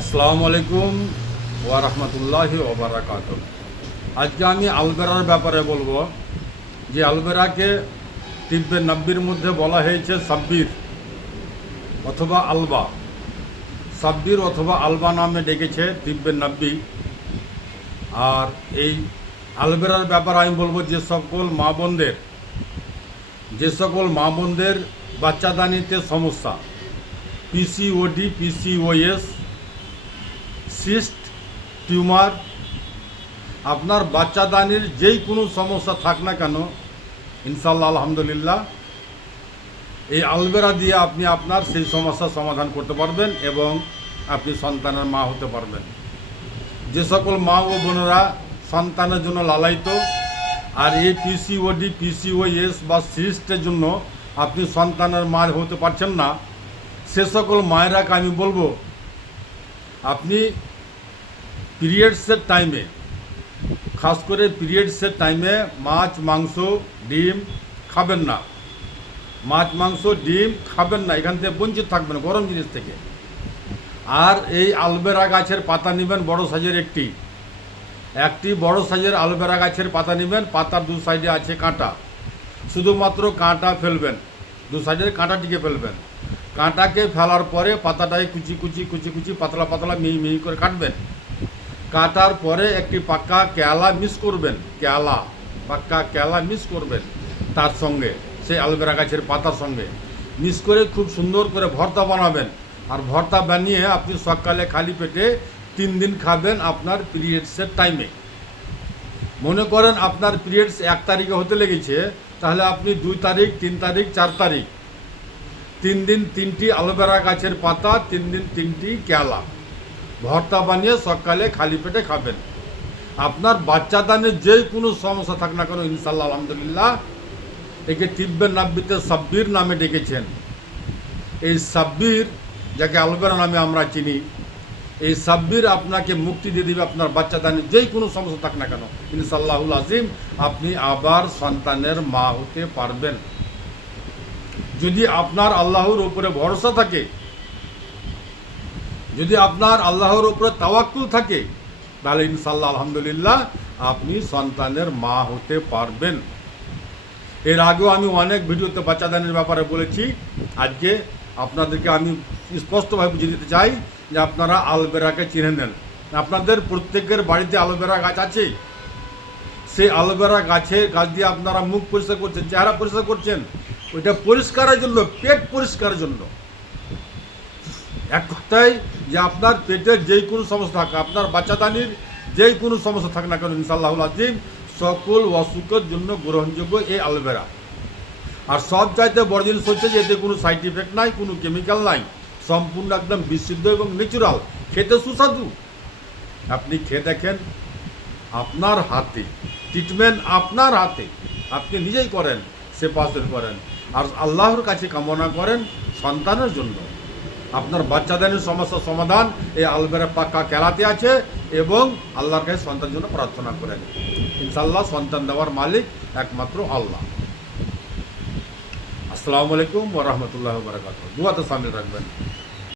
আসসালামু আলাইকুম ওয়া রাহমাতুল্লাহি ওয়া বারাকাতুহু। আজকে আমি আলবেরার ব্যাপারে বলবো যে আলবেরাকে তিব্বে নব্বির মধ্যে বলা হয়েছে সাব্বির অথবা আলবা। সাব্বির অথবা আলবা নামে ডেকেছে তিব্বে নব্বি। আর এই আলবেরার ব্যাপারে আমি বলবো যে সকল মা বোনদের বাচ্চাদানিতে সমস্যা, পিসিওডি, পিসিওএস, সিস্ট, টিউমার, আপনার বাচ্চাদানির যেই কোনো সমস্যা থাক না কেন, ইনশাআল্লাহ আলহামদুলিল্লাহ এই আলবেরা দিয়ে আপনি আপনার সেই সমস্যার সমাধান করতে পারবেন এবং আপনি সন্তানের মা হতে পারবেন। যে সকল মা ও বোনেরা সন্তানের জন্য লালায়িত আর এই পিসিওডি, পিসিওএস বা সিস্টের জন্য আপনি সন্তানের মা হতে পারছেন না, সে সকল মায়েরাকে আমি বলবো আপনি পিরিয়ডসের টাইমে, খাস করে পিরিয়ডসের টাইমে মাছ, মাংস, ডিম খাবেন না। মাছ, মাংস, ডিম খাবেন না, এখান থেকে বঞ্চিত থাকবেন গরম জিনিস থেকে। আর এই আলবেরা গাছের পাতা নেবেন বড় সাইজের একটি বড় সাইজের আলবেরা গাছের পাতা নেবেন। পাতার দু সাইডে আছে কাঁটা, শুধুমাত্র কাঁটা ফেলবেন, দু সাইডের কাঁটাটিকে ফেলবেন। কাঁটাকে ফেলার পরে পাতাটাকে কুচি কুচি পাতলা পাতলা মিহি মিহি করে কাটবেন। কাটার পরে একটি পাক্কা কেলা মিক্স করবেন, পাক্কা কেলা মিক্স করবেন তার সঙ্গে, সেই আলবেরা গাছের পাতার সঙ্গে মিক্স করে খুব সুন্দর করে ভর্তা বানাবেন। আর ভর্তা বানিয়ে আপনি সকালে খালি পেটে 3 দিন খাবেন আপনার পিরিয়ডসের টাইমে। মনে করেন আপনার পিরিয়ডস 1 তারিখে হতে লেগেছে, তাহলে আপনি 2 তারিখ, 3 তারিখ, 4 তারিখ 3 দিন 3টি আলবেরা গাছের পাতা, 3 দিন 3টি কেলা ভর্তা বানিয়ে সকালে খালি পেটে খাবেন। আপনার বাচ্চাদানের যে কোনো সমস্যা থাক না কেন, ইনশাআল্লাহ আলহামদুলিল্লাহ একে তিব্বে নব্বিতে সাব্বির নামে ডেকেছেন। এই সাব্বির, যাকে আলবেরা নামে আমরা চিনি, এই সাব্বির আপনাকে মুক্তি দিয়ে দিবে আপনার বাচ্চাদানের যেই কোনো সমস্যা থাক না কেন, ইনশাআল্লাহুল আজিম আপনি আবার সন্তানের মা হতে পারবেন। যদি আপনার আল্লাহর উপরে ভরসা থাকে, যদি আপনার আল্লাহর উপরে তাওয়াক্কুল থাকে, তাহলে ইনশাআল্লাহ আলহামদুলিল্লাহ আপনি সন্তানের মা হতে পারবেন। এর আগেও আমি অনেক ভিডিওতে বাচ্চাদানের ব্যাপারে বলেছি। আজকে আপনাদেরকে আমি স্পষ্টভাবে বুঝিয়ে দিতে চাই যে আপনারা আলবেরাকে চিনে নেন। আপনাদের প্রত্যেকের বাড়িতে আলবেরা গাছ আছে। সেই আলবেরা গাছ দিয়ে আপনারা মুখ পরিষ্কার করছেন, চেহারা পরিষ্কার করছেন, ওইটা পরিষ্কারের জন্য, পেট পরিষ্কারের জন্য। এক কথায় যে আপনার পেটের যেই কোনো সমস্যা থাকে, আপনার বাচ্চাদানির যেই কোনো সমস্যা থাকে না কেন, ইনশাআল্লাহুল আজিম সকল অসুখের জন্য গ্রহণযোগ্য এই আলবেরা। আর সব চাইতে বড় জিনিস হচ্ছে যে এতে কোনো সাইড ইফেক্ট নাই, কোনো কেমিক্যাল নাই, সম্পূর্ণ একদম বিশুদ্ধ এবং ন্যাচুরাল, খেতে সুস্বাদু। আপনি খেয়ে দেখেন, আপনার হাতে ট্রিটমেন্ট, আপনার হাতে আপনি নিজেই করেন, সেবা করেন আর আল্লাহর কাছে কামনা করেন সন্তানের জন্য। আপনার বাচ্চাদানের সমস্যার সমাধান এই আলবেরা পাক্কা কেলাতে আছে এবং আল্লাহর কাছে সন্তানের জন্য প্রার্থনা করেন। ইনশাআল্লাহ সন্তান দেওয়ার মালিক একমাত্র আল্লাহ। আসসালামু আলাইকুম ওয়া রাহমাতুল্লাহি ওয়া বারাকাতুহু। দুআতে শামিল রাখবেন।